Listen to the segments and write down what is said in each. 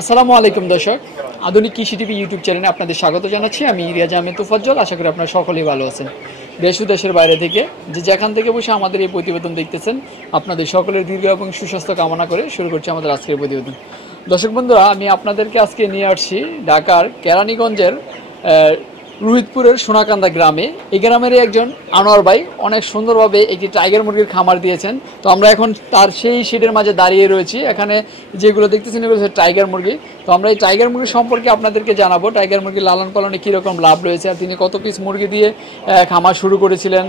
আসসালামু আলাইকুম দর্শক, আধুনিক কৃষি টিভি ইউটিউব চ্যানেলে আপনাদের স্বাগত জানাচ্ছি। আমি রিয়াজ আহমেদ তোফাজ্জল। আশা করি আপনারা সকলেই ভালো আছেন। দেশ ও দেশের বাইরে থেকে যেখান থেকে বসে আমাদের এই প্রতিবেদন দেখতেছেন, আপনাদের সকলের দীর্ঘ এবং সুস্বাস্থ্য কামনা করে শুরু করছি আমাদের আজকের প্রতিবেদন। দর্শক বন্ধুরা, আমি আপনাদেরকে আজকে নিয়ে আসছি ঢাকার কেরানীগঞ্জের রুহিতপুরের সোনাকান্দা গ্রামে। এই গ্রামেরই একজন আনোয়ার ভাই অনেক সুন্দরভাবে একটি টাইগার মুরগির খামার দিয়েছেন। তো আমরা এখন তার সেই শেডের মাঝে দাঁড়িয়ে রয়েছি। এখানে যেগুলো দেখতেছেন এগুলো হচ্ছে টাইগার মুরগি। তো আমরা এই টাইগার মুরগি সম্পর্কে আপনাদেরকে জানাবো, টাইগার মুরগির লালন পালনে কীরকম লাভ রয়েছে, আর তিনি কত পিস মুরগি দিয়ে খামার শুরু করেছিলেন,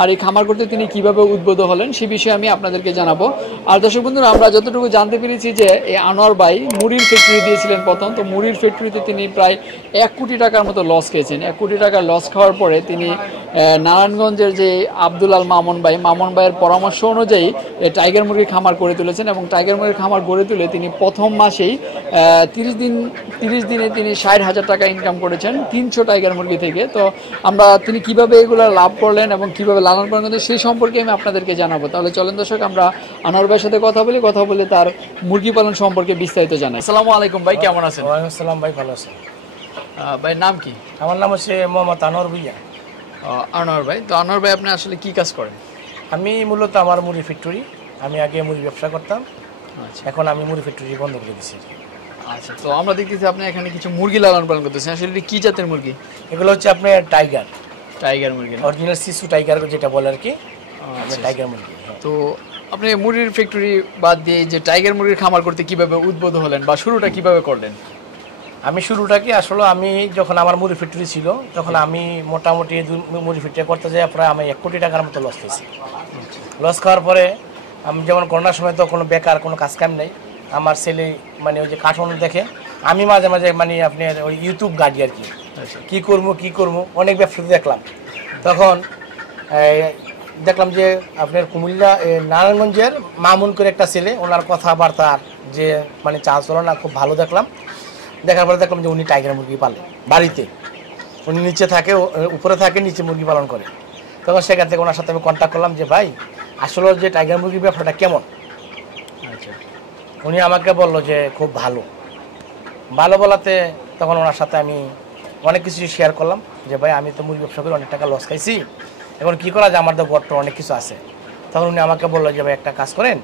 আর এই খামার করতে তিনি কিভাবে উদ্বুদ্ধ হলেন সে বিষয়ে আমি আপনাদেরকে জানাবো। আর দর্শক বন্ধুরা, আমরা যতটুকু জানতে পেরেছি যে এই আনোয়ার ভাই মুড়ির ফ্যাক্টরি দিয়েছিলেন প্রথম। তো মুড়ির ফ্যাক্টরিতে তিনি প্রায় 1 কোটি টাকার মতো লস খেয়েছেন। 1 কোটি টাকা লস খাওয়ার পরে তিনি নারায়ণগঞ্জের যে আব্দুল আল মামুন ভাইয়ের পরামর্শ অনুযায়ী টাইগার মুরগির খামার করে তুলেছেন, এবং টাইগার মুরগির খামার গড়ে তুলে তিনি প্রথম মাসেই 30 দিনে তিনি 60,000 টাকা ইনকাম করেছেন 300 টাইগার মুরগি থেকে। তো তিনি কিভাবে এগুলো লাভ করলেন এবং কিভাবে লালন পালন করলেন সেই সম্পর্কে আমি আপনাদেরকে জানাবো। তাহলে চলেন দর্শক, আমরা আনোয়ার ভাইয়ের সাথে কথা বলে তার মুরগি পালন সম্পর্কে বিস্তারিত জানাই। আসসালামু আলাইকুম ভাই, কেমন আছেন? ওয়ালাইকুম আসসালাম ভাই, ভালো আছেন? ভাই নাম কি? আমার নাম হচ্ছে মোহাম্মদ আনোয়ার ভুইয়া। আনোয়ার ভাই, তো আনোয়ার ভাই আপনি আসলে কি কাজ করেন? আমি মূলত আমার মুড়ি ফ্যাক্টরি, আমি আগে মুড়ি ব্যবসা করতাম। আচ্ছা, এখন আমি মুড়ি ফ্যাক্টরি বন্ধ করে দিয়েছি। আচ্ছা, তো আমরা দেখতেছি আপনি এখানে কিছু মুরগি লালন পালন করতেছেন। আসলে কি জাতের মুরগি এগুলো? হচ্ছে আপনার টাইগার মুরগি, অরিজিনাল শিশু টাইগার যেটা বলে আর কি, টাইগার মুরগি। তো আপনি মুরগির ফ্যাক্টরি বাদ দিয়ে যে টাইগার মুরগির খামার করতে কিভাবে উদ্বুদ্ধ হলেন বা শুরুটা কিভাবে করলেন? আমি শুরুটা কি আসলে আমি যখন আমার মুড়ি ফ্যাক্টরি ছিল তখন আমি মোটামুটি মুড়ি ফ্যাক্টরি করতে যাই প্রায় আমি 1 কোটি টাকার মতো লস খেয়েছি। লস খাওয়ার পরে আমি যেমন করোনার সময় তো কোনো বেকার কোনো কাজ কাম নেই, আমার ছেলে মানে ওই যে কার্টুন দেখে আমি মাঝে মাঝে মানে আপনার ওই ইউটিউব গাড়ি আর কি কী করবো অনেক ব্যবসা দেখলাম। তখন দেখলাম যে আপনার কুমিল্লা নারায়ণগঞ্জের মামুন করে একটা ছেলে, ওনার কথাবার্তা যে মানে চালচলনা খুব ভালো দেখলাম। দেখার পরে দেখলাম যে উনি টাইগার মুরগি পালে বাড়িতে, উনি নিচে থাকে, উপরে থাকে, নিচে মুরগি পালন করে। তখন সেখান থেকে ওনার সাথে আমি কন্ট্যাক্ট করলাম যে ভাই আসলে যে টাইগার মুরগির ব্যবসাটা কেমন। আচ্ছা, উনি আমাকে বললো যে খুব ভালো বলাতে তখন ওনার সাথে আমি অনেক কিছু শেয়ার করলাম যে ভাই আমি তো মুরগি ব্যবসা করে অনেক টাকা লস খাইছি, এখন কী করা যায়, আমার তো গড় অনেক কিছু আছে। তখন উনি আমাকে বললো যে ভাই একটা কাজ করেন,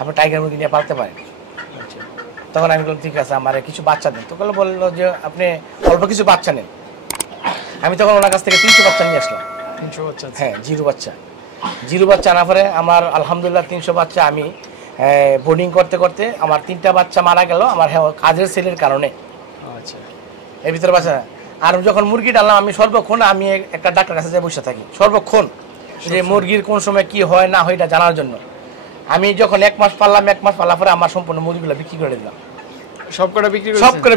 আপনি টাইগার মুরগি নিয়ে পালতে পারেন। আচ্ছা, তখন আমি বললাম ঠিক আছে, আমার কিছু বাচ্চা দেন। তখন বললো যে আপনি অল্প কিছু বাচ্চা নেন। আমি তখন ওনার কাছ থেকে 300 বাচ্চা নিয়ে আসলাম। 300 বাচ্চা? হ্যাঁ, জিরো বাচ্চা আনার পরে আমার আলহামদুলিল্লাহ 300 বাচ্চা আমি বোর্ডিং করতে করতে আমার 3টা বাচ্চা মারা গেল আমার কাজের ছেলের কারণে। আচ্ছা, এর ভিতরে বাচ্চা। আর যখন মুরগি ডাললাম আমি সর্বক্ষণ আমি একটা ডাক্তার কাছে যাই বসে থাকি সর্বক্ষণ, যে মুরগির কোন সময় কি হয় না হয় এটা জানার জন্য। আমি যখন 1 মাস পারলাম, 1 মাস পালার পরে আমার সম্পূর্ণ মুরগিগুলো বিক্রি করে দিলাম। সব করে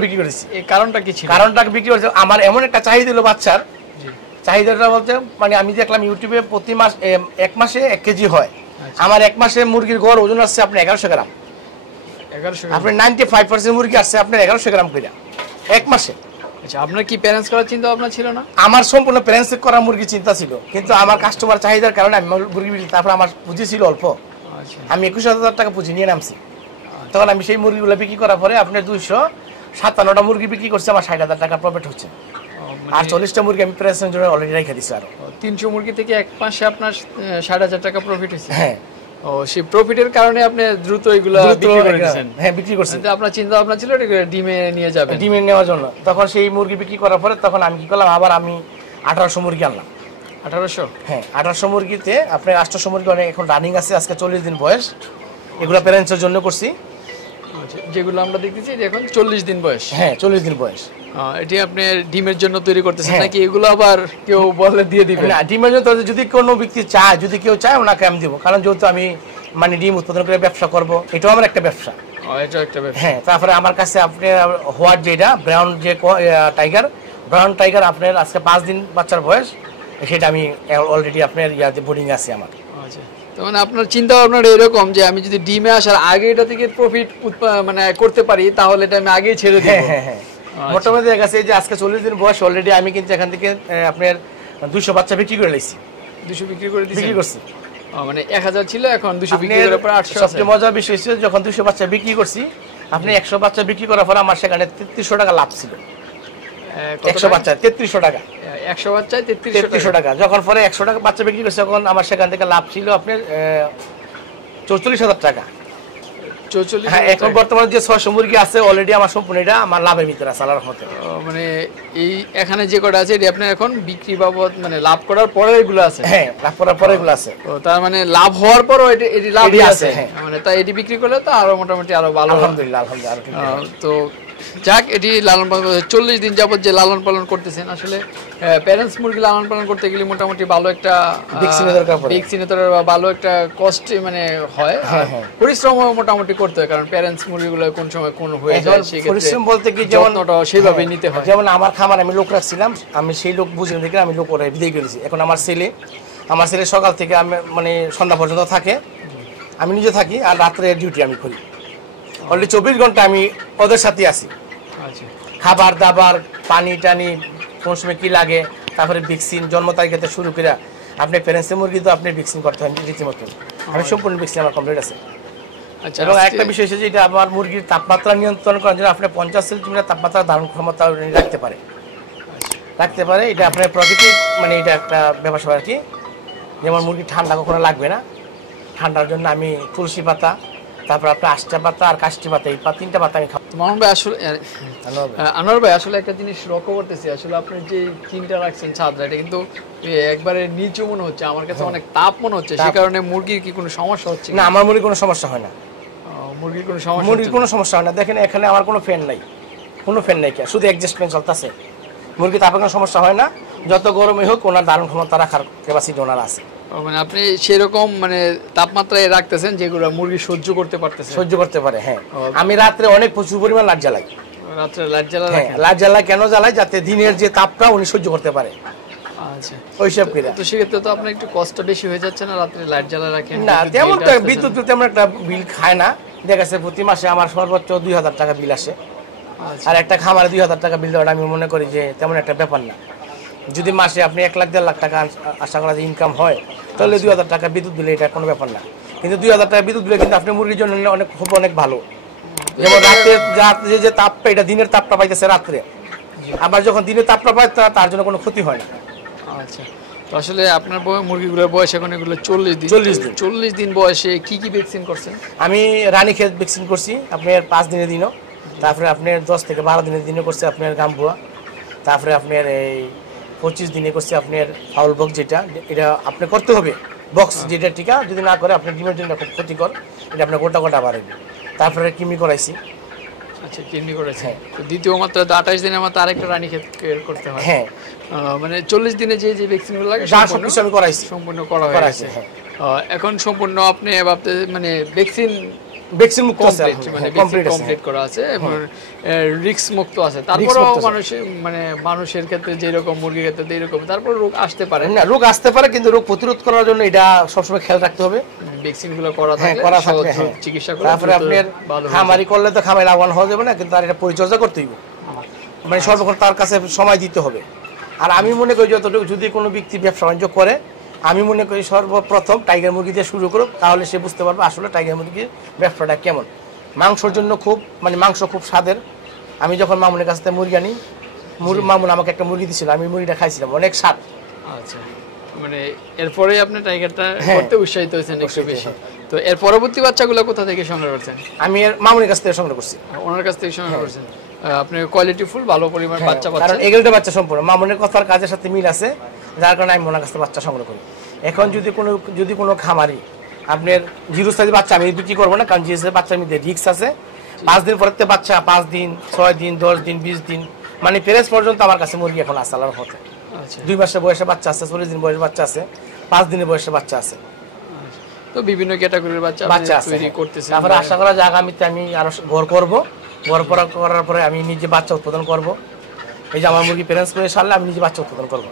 বিক্রি করেছি। এই কারণটা কি ছিল? কারণটা বিক্রি করেছে আমার এমন একটা চাহিদা দিল বাচ্চার। চাহিদাটা বলতে মানে আমি দেখলাম ইউটিউবে প্রতি মাস 1 মাসে 1 কেজি হয়। আমার 1 মাসে মুরগির গড় ওজন আসছে আপনার 1100 গ্রাম। আপনার 95% মুরগি আসছে আপনার 1100 গ্রাম করে 1 মাসে। আচ্ছা, আপনার কি প্যারেন্টস করার চিন্তা ভাবনা ছিল না? আমার সম্পূর্ণ প্যারেন্টস করা মুরগি চিন্তা ছিল, কিন্তু আমার কাস্টমার চাহিদার কারণে আমি মুরগি বিক্রি, তারপর আমার পুঁজি ছিল অল্প। আমি 21,000 টাকা পুঁজি নিয়ে নামছি। তখন আমি সেই মুরগিগুলো বিক্রি করার পরে আপনার 257টা মুরগি বিক্রি করছি, আমার 60,000 টাকা প্রফিট হচ্ছে। আর 40টা মুরগি আমি প্রেসেন্ট জন্য অলরেডি রেখে দিচ্ছি। আরো 300 মুরগি থেকে 1 মাসে আপনার 60,000 টাকা প্রফিট হয়েছে? হ্যাঁ। ও, সেই প্রফিটের কারণে আপনি দ্রুত এগুলো বিক্রি করে দিয়েছেন? হ্যাঁ, বিক্রি করছি। আপনার চিন্তা ভাবনা ছিল ডিমে নিয়ে যাবেন? ডিমে নেওয়ার জন্য। তখন সেই মুরগি বিক্রি করার পরে তখন আমি কি করলাম, আবার আমি 1800 মুরগি আনলাম। 1800? হ্যাঁ, 1800 মুরগিতে আপনার 800 মুরগি অনেক এখন রানিং আছে, আজকে 40 দিন বয়স। এগুলো প্যারেন্টসের জন্য করছি। যেগুলো আমরা দেখতেছি এখন 40 দিন বয়স? হ্যাঁ, 40 দিন বয়স। এটি আপনি ডিমের জন্য তৈরি করতেছেন নাকি এগুলো আবার কেউ বলে দিয়ে দিবেন? না, ডিমের জন্য যদি কোনো ব্যক্তি চায়, যদি কেউ চায় ওনাকে আমি দিব, কারণ যেহেতু আমি মানে ডিম উৎপাদন করে ব্যবসা করব, এটাও আমার একটা ব্যবসা। এটাও একটা ব্যবসা। হ্যাঁ, তারপরে আমার কাছে আপনি হোয়াইট যেটা ব্রাউন যে ব্রাউন টাইগার আপনার আজকে 5 দিন বাচ্চার বয়স, সেটা আমি অলরেডি আপনার ইয়াতে বোর্ডিং আছে আমার। আচ্ছা, তো মানে আপনার চিন্তা ভাবনা এরকম যে আমি যদি ডিমে আসার আগে এটা থেকে প্রফিট মানে করতে পারি তাহলে এটা আমি আগেই ছেড়ে দেব? হ্যাঁ হ্যাঁ হ্যাঁ, মোটামুটি দেখা গেছে যে আজকে 40 দিন বয়স অলরেডি আমি কিন্তু এখান থেকে আপনার 200 বাচ্চা বিক্রি করে লাইছি। 200 বিক্রি করছি। মানে 1000 ছিল, এখন 200 বিক্রি করে পরে 800। সবচেয়ে মজার বিষয় হচ্ছে যখন 200 বাচ্চা বিক্রি করছি আপনি 100 বাচ্চা বিক্রি করার পর আমার সেখানে 3300 টাকা লাভ ছিল। 100 বাচ্চা 3300 টাকা, 100 বাচ্চায় 3300 টাকা। যখন পরে 100 টাকা বাচ্চা বিক্রি করছে তখন আমার সেখান থেকে লাভ ছিল আপনার 44,000 টাকা। 44। হ্যাঁ, এখন বর্তমানে যে 600 মুরগি আছে অলরেডি আমার সম্পূর্ণ এটা আমার লাভের ভিতরে আছে আল্লাহর রহমতে। মানে এই এখানে যে কটা আছে এটি আপনার এখন বিক্রি বাবদ মানে লাভ করার পরে এগুলো আছে? হ্যাঁ, লাভ করার পরে এগুলো আছে। ও তার মানে লাভ হওয়ার পরও এটি লাভই এটি আছে, আছে। হ্যাঁ। মানে তাই এটি বিক্রি করলে তো আরো মোটামুটি আরো ভালো। আলহামদুলিল্লাহ, আলহামদুলিল্লাহ আরো ঠিক আছে। তো যাক, এটি লালন পালন 40 দিন যাবত যে লালন পালন করতেছেন, আসলে প্যারেন্টস মুরগি লালন পালন করতে গেলে মোটামুটি ভালো একটা ভ্যাকসিনের দরকার পড়ে। ভ্যাকসিনের দরকার বা ভালো একটা কষ্ট মানে হয়। হ্যাঁ, হ্যাঁ। পরিশ্রম মোটামুটি করতে হয়, কারণ প্যারেন্টস মুরগিগুলো কোন সময় কোন হয়ে এখন যায়, সেই ক্ষেত্রে পরিশ্রম বলতে কি যেমন যত্নটা সেইভাবে নিতে হয়। যেমন আমার খামার আমি লোক রাখছিলাম, আমি সেই লোক বুঝে দেখে আমি লোক ওরা বিদায় করেছি। এখন আমার ছেলে সকাল থেকে আমি মানে সন্ধ্যা পর্যন্ত থাকে, আমি নিজে থাকি, আর রাত্রে ডিউটি আমি করি। অলরেডি 24 ঘন্টা আমি ওদের সাথে আছি। আচ্ছা, খাবার দাবার, পানি টানি, কোন সময় কি লাগে, তারপরে ভ্যাকসিন জন্ম তারিখ থেকে শুরু করে আপনি প্যারেন্টসের মুরগি তো আপনি ভ্যাকসিন করতে হয় রীতিমতো। আমি সম্পূর্ণ ভ্যাকসিন আমার কমপ্লিট আছে। আচ্ছা। এবং একটা বিষয় হচ্ছে যে এটা আমার মুরগির তাপমাত্রা নিয়ন্ত্রণ করার জন্য আপনি 50 সেন্টিমিটার তাপমাত্রা ধারণ ক্ষমতা রাখতে পারে। এটা আপনার প্রকৃতির মানে এটা একটা ব্যবসা আর কি। যেমন মুরগি ঠান্ডা কখনো লাগবে না, ঠান্ডার জন্য আমি তুলসী পাতা, তারপর আপনার আষ্টা পাতা আর কাষ্টি পাতা, এই 3টা পাতা আমি খাবো। মামুন ভাই আসলে আনোয়ার ভাই আসলে একটা জিনিস লক্ষ্য করতেছি, আসলে আপনি যে চিনটা রাখছেন ছাদরা, এটা কিন্তু একবারে নিচু মনে হচ্ছে আমার কাছে, অনেক তাপ মনে হচ্ছে। সেই কারণে মুরগির কি কোনো সমস্যা হচ্ছে? না, আমার মুরগির কোনো সমস্যা হয় না। মুরগির কোনো সমস্যা হয় না। দেখেন এখানে আমার কোনো ফ্যান নাই, শুধু অ্যাডজাস্ট ফ্যান চলতেছে। মুরগি তাপে কোনো সমস্যা হয় না, যত গরমই হোক ওনার ধারণ ক্ষমতা রাখার ক্যাপাসিটি ওনার আছে। মানে আপনি সেরকম মানে তাপমাত্রায় রাখতেছেন যেগুলো মুরগি সহ্য করতে পারে। হ্যাঁ, আমি রাত্রে অনেক প্রচুর পরিমাণ লাইট জ্বালাই। রাত্রে লাইট জ্বালা? হ্যাঁ, লাইট জ্বালাই কেন জ্বালাই? যাতে দিনের যে তাপটা উনি সহ্য করতে পারে। আচ্ছা, ওইসব করে। তো সেক্ষেত্রে তো আপনার একটু কষ্ট বেশি হয়ে যাচ্ছে না রাত্রে লাইট জ্বালা রাখেন? না, তেমন তো বিদ্যুৎ তেমন একটা বিল খায় না। দেখা গেছে প্রতি মাসে আমার সর্বোচ্চ 2000 টাকা বিল আসে। আর একটা খামারে 2000 টাকা বিল দেওয়াটা আমি মনে করি যে তেমন একটা ব্যাপার না। যদি মাসে আপনি 1 লাখ 1.5 লাখ টাকা আশা করা যে ইনকাম হয়, তাহলে 2000 টাকা বিদ্যুৎ বিলে এটা কোনো ব্যাপার না। কিন্তু 2000 টাকা বিদ্যুৎ বিলে কিন্তু আপনি মুরগির জন্য অনেক ভালো। যেমন রাতে যে তাপটা, এটা দিনের তাপটা পাইতেছে রাত্রে, আবার যখন দিনের তাপটা পায় তার জন্য কোনো ক্ষতি হয় না। আচ্ছা, তো আসলে আপনার মুরগিগুলোর বয়স এখন এগুলো 40 দিন বয়সে কি ভ্যাকসিন করছেন? আমি রানীক্ষেত ভ্যাকসিন করছি আপনার 5 দিনের দিনও, তারপরে আপনার 10 থেকে 12 দিনের দিনও করছে আপনার গাম্বুয়া, তারপরে আপনার এই 25 দিনে করছে আপনার ফাউল বক্স, যেটা এটা আপনি করতে হবে বক্স, যেটা টিকা যদি না করে আপনার ডিমের জন্য খুব ক্ষতিকর, এটা আপনার গোটা বাড়াবে। তারপরে কিমি করাইছি। আচ্ছা, কিমি করেছে। তো দ্বিতীয় মাত্রা 28 দিনের মাত্রা আরেকটা রানীক্ষেত করতে হয়। হ্যাঁ, মানে 40 দিনে যে ভ্যাকসিনগুলো লাগে সবকিছু আমি করাইছি, সম্পূর্ণ করা হয়েছে। এখন সম্পূর্ণ আপনি ভাবতে মানে ভ্যাকসিন মুক্ত আছে, মানে কমপ্লিট করা আছে এবং রিস্ক মুক্ত আছে। তারপরেও মানুষের ক্ষেত্রে যেরকম মুরগির ক্ষেত্রে এরকম, তারপর রোগ আসতে পারে। না, রোগ আসতে পারে, কিন্তু রোগ প্রতিরোধ করার জন্য এটা সবসময় খেয়াল রাখতে হবে। ভ্যাকসিনগুলো করা থাকলে চিকিৎসা করে। তারপরে আপনার খামারি করলে তো খামারি লাভবান হওয়া যাবে না, কিন্তু তার এটা পরিচর্যা করতে হবে, মানে সর্বক্ষণ তার কাছে সময় দিতে হবে। আর আমি মনে করি যতটুকু যদি কোনো ব্যক্তি ব্যবসা বাণিজ্য করে, আমি মনে করি সর্বপ্রথম টাইগার মুরগি দিয়ে শুরু করুক, তাহলে সে বুঝতে পারবে আসলে টাইগার মুরগির ব্যবসাটা কেমন। মাংসর জন্য মাংস খুব স্বাদের। আমি যখন মামুনের কাছ থেকে মুরগি আনি, মামুন আমাকে একটা মুরগি দিয়েছিল, আমি মুরগিটা খাইছিলাম, অনেক স্বাদ। আচ্ছা, মানে এরপরে আপনি টাইগারটা করতে উৎসাহিত হয়েছেন একটু বেশি। তো এর পরবর্তী বাচ্চাগুলো কোথা থেকে সংগ্রহ করছেন? আমি মামুনের কাছ থেকে সংগ্রহ করছি। ওনার কাছ থেকে সংগ্রহ করছেন। আপনি কোয়ালিটি ফুল ভালো পরিমাণ বাচ্চা পাচ্ছেন, কারণ এগুলোটা বাচ্চা সম্পূর্ণ মামুনের কথার কাজের সাথে মিল আছে, যার কারণে আমি ওনার কাছ থেকে বাচ্চা সংগ্রহ করি। এখন যদি কোনো খামারি আপনার 0 সাইজ বাচ্চা আমি বিক্রি করবো না, কারণ 0 সাইজ বাচ্চার মধ্যে রিস্ক আছে। 5 দিন পরে বাচ্চা, 5 দিন, 6 দিন, 10 দিন, 20 দিন, মানে প্রেস পর্যন্ত আমার কাছে মুরগি এখন আছে আল্লাহর রহমতে। 2 মাসের বয়সে বাচ্চা আছে, 40 দিন বয়সে বাচ্চা আছে, 5 দিনের বয়সে বাচ্চা আছে। তো বিভিন্ন ক্যাটাগরির বাচ্চা তৈরি করতেছেন। তারপরে আশা করা যায় আগামীতে আমি আরো ঘর করবো, ঘর করার পরে আমি নিজে বাচ্চা উৎপাদন করব। এই যে আমার মুরগি প্যারেন্টস করে সারলে আমি নিজে বাচ্চা উৎপাদন করবো।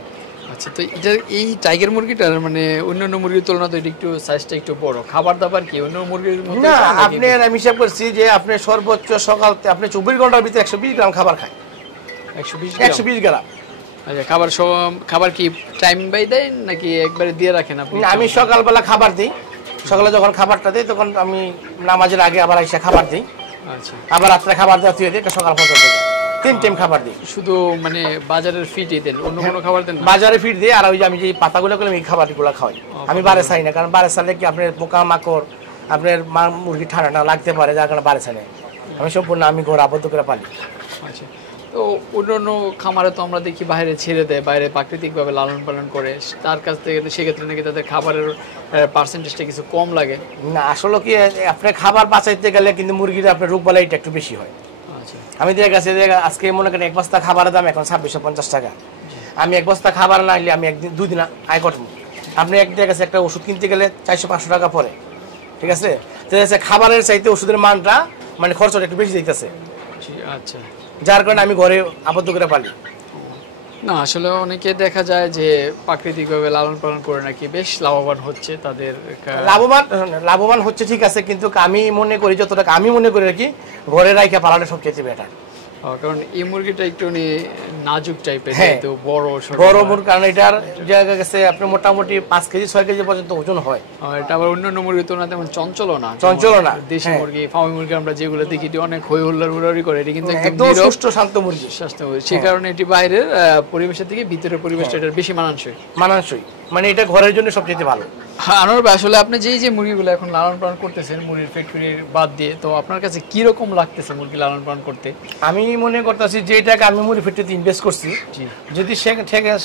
আচ্ছা, তো এটা এই টাইগার মুরগিটার মানে অন্যান্য মুরগির তুলনায় এটা একটু সাইজটা একটু বড়, খাবার দাবার কি অন্য মুরগির মতো না? আমি হিসাব করছি যে আপনি সর্বোচ্চ সকাল আপনি 24 ঘন্টার ভিতরে 120 গ্রাম খাবার খায়। 120 গ্রাম। আচ্ছা, খাবার কি টাইম বাই দেন নাকি একবারে দিয়ে রাখেন আপনি? আমি সকালবেলা খাবার দিই, সকালে যখন খাবারটা দিই তখন আমি নামাজের আগে আবার এসে খাবার দিই, আচ্ছা, আবার রাত্রে খাবার দেওয়া তুই দিয়ে সকাল পর্যন্ত 3 টাইম খাবার দিই। শুধু মানে বাজারের ফিডই দেন, অন্য কোনো খাবার দেন না? বাজারে ফিড দিয়ে আর ওই যে আমি যে পাতাগুলো করলাম এই খাবারগুলো খাওয়াই। আমি বারে চাই না, কারণ বারে চাইলে কি আপনার পোকা মাকড় আপনার মুরগি ঠান্ডা লাগতে পারে, যার কারণে বারে চাই না। আমি সম্পূর্ণ আমি ঘর আবদ্ধ করে পালি। আচ্ছা, তো অন্যান্য খামারে তো আমরা দেখি বাইরে ছেড়ে দেয়, বাইরে প্রাকৃতিকভাবে লালন পালন করে, তার কাছ থেকে সেক্ষেত্রে নাকি তাদের খাবারের পার্সেন্টেজটা কিছু কম লাগে। না আসলে কি আপনার খাবার বাঁচাইতে গেলে কিন্তু মুরগির আপনার রোগ বালাইটা একটু বেশি হয়। আচ্ছা, আমি দেখা গেছে যে আজকে মনে করেন এক বস্তা খাবারের দাম এখন 2650 টাকা। আমি এক বস্তা খাবার না নিলে আমি একদিন 2 দিন আয় করবো। আপনি দেখা গেছে একটা ওষুধ কিনতে গেলে 400-500 টাকা পড়ে, ঠিক আছে? তো খাবারের চাইতে ওষুধের মানটা মানে খরচটা একটু বেশি যাইতেছে, আচ্ছা, যার কারণে আমি ঘরে আবদ্ধ করে পালি। না আসলে অনেকে দেখা যায় যে প্রাকৃতিকভাবে লালন পালন করে নাকি বেশ লাভবান হচ্ছে, তাদের লাভবান হচ্ছে ঠিক আছে, কিন্তু আমি মনে করি যতটা আমি মনে করি আর কি ঘরে রাইখা পালানো সবচেয়ে বেটার। কারণ এই মুরগিটা একটু নাজুক টাইপের, হ্যাঁ, তো বড় মুরগি, কারণ এটার জায়গা গেছে আপনি মোটামুটি 5 কেজি 6 কেজি পর্যন্ত ওজন হয়। এটা আবার অন্যান্য মুরগি তো না তেমন চঞ্চল না। দেশি মুরগি, ফার্মি মুরগি আমরা যেগুলো দেখি এটি অনেক হই হুল্লার উড়াউড়ি করে, এটি কিন্তু একদম সুস্থ শান্ত মুরগি। সেই কারণে এটি বাইরের পরিবেশের থেকে ভিতরের পরিবেশটা এটার বেশি মানানসই, মানে এটা ঘরের জন্য সবচেয়ে ভালো। আনোয়ার ভাই, আসলে আপনি যে মুরগিগুলো এখন লালন পালন করতেছেন মুরগির ফ্যাক্টরির বাদ দিয়ে, তো আপনার কাছে কি রকম লাগতেছে মুরগি লালন পালন করতে? আমি মনে করতেছি যে টাকা আমি মুরগি ফ্যাক্টরিতে ইনভেস্ট করছি, যদি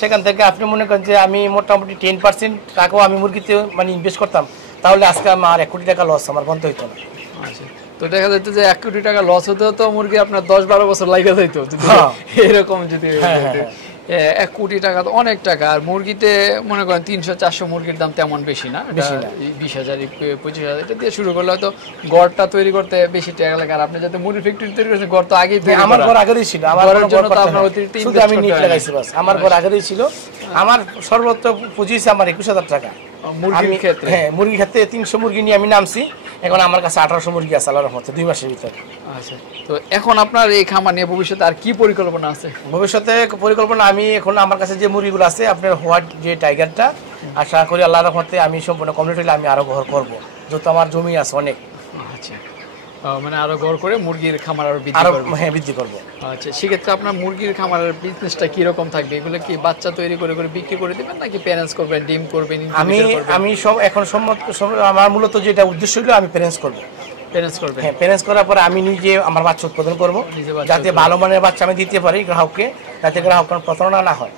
সেখান থেকে আপনি মনে করেন যে আমি মোটামুটি 10% টাকাও আমি মুরগিতে মানে ইনভেস্ট করতাম, তাহলে আজকে আমার 1 কোটি টাকা লস আমার বন্ধ হইতো না। আচ্ছা, তো দেখা যেত যে 1 কোটি টাকা লস হতে হতো, মুরগি আপনার 10-12 বছর লাগা যাইতো এরকম যদি 1 কোটি টাকা তো অনেক টাকা। আর মুরগিতে মনে করেন 300-400 মুরগির দাম তেমন বেশি না, 20,000-25,000 এটা দিয়ে শুরু করলে হয়তো গড়টা তৈরি করতে বেশি টাকা লাগে। আর আপনি যাতে মুরগি ফ্যাক্টরি তৈরি করেছেন, গড় তো আগেই তৈরি, আমার ঘর আগেই ছিল, আমার ঘরের জন্য তো আপনার অতিরিক্ত শুধু আমি নিট লাগাইছি বাস, আমার ঘর আগেই ছিল। আমার সর্বোচ্চ পুঁজি আমার 21,000 টাকা মুরগির ক্ষেত্রে। হ্যাঁ, মুরগির ক্ষেত্রে 300 মুরগি নিয়ে আমি নামছি, এখন আমার কাছে 1800 মুরগি আছে আল্লাহর রহমতে 2 মাসের ভিতরে। আচ্ছা, তো এখন আপনার এই খামার নিয়ে ভবিষ্যতে আর কি পরিকল্পনা আছে? ভবিষ্যতে পরিকল্পনা আমি এখন আমার কাছে যে মুরগিগুলো আছে আপনার হোয়াইট যে টাইগারটা, আশা করি আল্লাহর রহমতে আমি সম্পূর্ণ কমপ্লিট হলে আমি আরো ঘর করব, যত আমার জমি আছে অনেক। আচ্ছা, মানে আরো ঘর করে মুরগির খামার আরো বৃদ্ধি করবো। আচ্ছা, সেক্ষেত্রে আপনার মুরগির খামারের বিজনেসটা কি রকম থাকবে? এগুলো কি বাচ্চা তৈরি করে করে বিক্রি করে দিবেন নাকি প্যারেন্টস করবেন, ডিম করবেন? আমি সব এখন আমার মূলত যেটা উদ্দেশ্য হলো আমি প্যারেন্টস করবো। হ্যাঁ, প্যারেন্টস করার পরে আমি নিজে আমার বাচ্চা উৎপাদন করবো, যাতে ভালো মানের বাচ্চা আমি দিতে পারি গ্রাহককে, যাতে গ্রাহক কোনো প্রতারণা না হয়।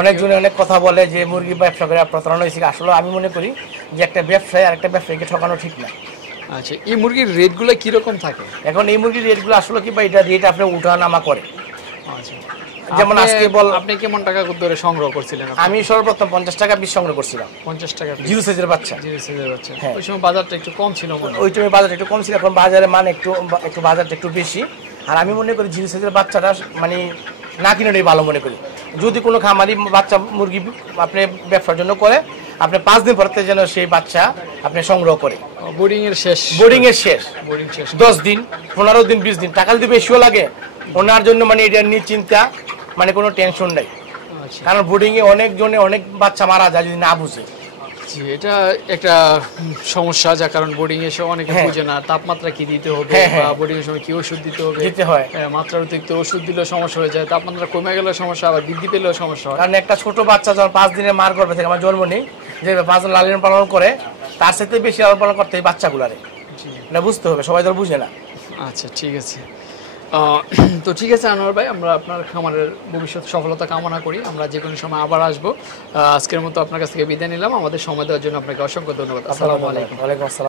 অনেকজনে অনেক কথা বলে যে মুরগি ব্যবসা করে প্রতারণা হয়েছে, আসলে আমি মনে করি যে একটা ব্যবসায় আর একটা ব্যবসায়ীকে ঠকানো ঠিক না। আচ্ছা, এই মুরগির রেটগুলো কি রকম থাকে? এখন এই মুরগির রেটগুলো আসলে কি বা এটা রেট আপনি উঠানামা করে। আচ্ছা, যেমন আজকে আপনি কেমন টাকা ধরে সংগ্রহ করছিলেন? আমি সর্বপ্রথম 50 টাকা বীজ সংগ্রহ করছিলাম। 50 টাকা জিরো সাইজের বাচ্চা। হ্যাঁ, ওই সময় বাজারটা একটু কম ছিল, ওই সময় বাজারটা একটু কম ছিল, এখন বাজারে মান একটু বাজারটা একটু বেশি। আর আমি মনে করি জিরো সাইজের বাচ্চাটা মানে না কিনে ভালো মনে করি। যদি কোনো খামারি বাচ্চা মুরগি আপনি ব্যবসার জন্য করে, আপনি 5 দিন পরে যেন সেই বাচ্চা আপনি সংগ্রহ করে। বোর্ডিং এর শেষ 10 দিন 15 দিন 20 দিন টাকা যদি বেশিও লাগে ওনার জন্য, মানে এটা নিয়ে চিন্তা মানে কোনো টেনশন নাই। কারণ বোর্ডিং এ অনেক বাচ্চা মারা যায় যদি না বুঝে। এটা একটা সমস্যা, যার কারণ বোর্ডিং এ সব অনেকে বুঝে না তাপমাত্রা কি দিতে হবে বা বোর্ডিং এর সময় কি ওষুধ দিতে হয়। মাত্রার অতিরিক্ত ওষুধ দিলে সমস্যা হয়ে যায়, তাপমাত্রা কমে গেলে সমস্যা, আবার বৃদ্ধি পেলেও সমস্যা হয়। কারণ একটা ছোট বাচ্চা যখন 5 দিনের মার গর্ভে থেকে আমার জন্ম নেই, যে 5 দিন লালন পালন করে তার সাথে বেশি লালন পালন করতে এই বাচ্চাগুলারে এটা বুঝতে হবে, সবাই তো বুঝে না। আচ্ছা, ঠিক আছে। তো ঠিক আছে আনোয়ার ভাই, আমরা আপনার খামারের ভবিষ্যৎ সফলতা কামনা করি। আমরা যে কোনো সময় আবার আসবো। আজকের মতো আপনার কাছ থেকে বিদায় নিলাম। আমাদের সময় দেওয়ার জন্য আপনাকে অসংখ্য ধন্যবাদ। আসসালামু আলাইকুম। ওয়ালাইকুম আসসালাম।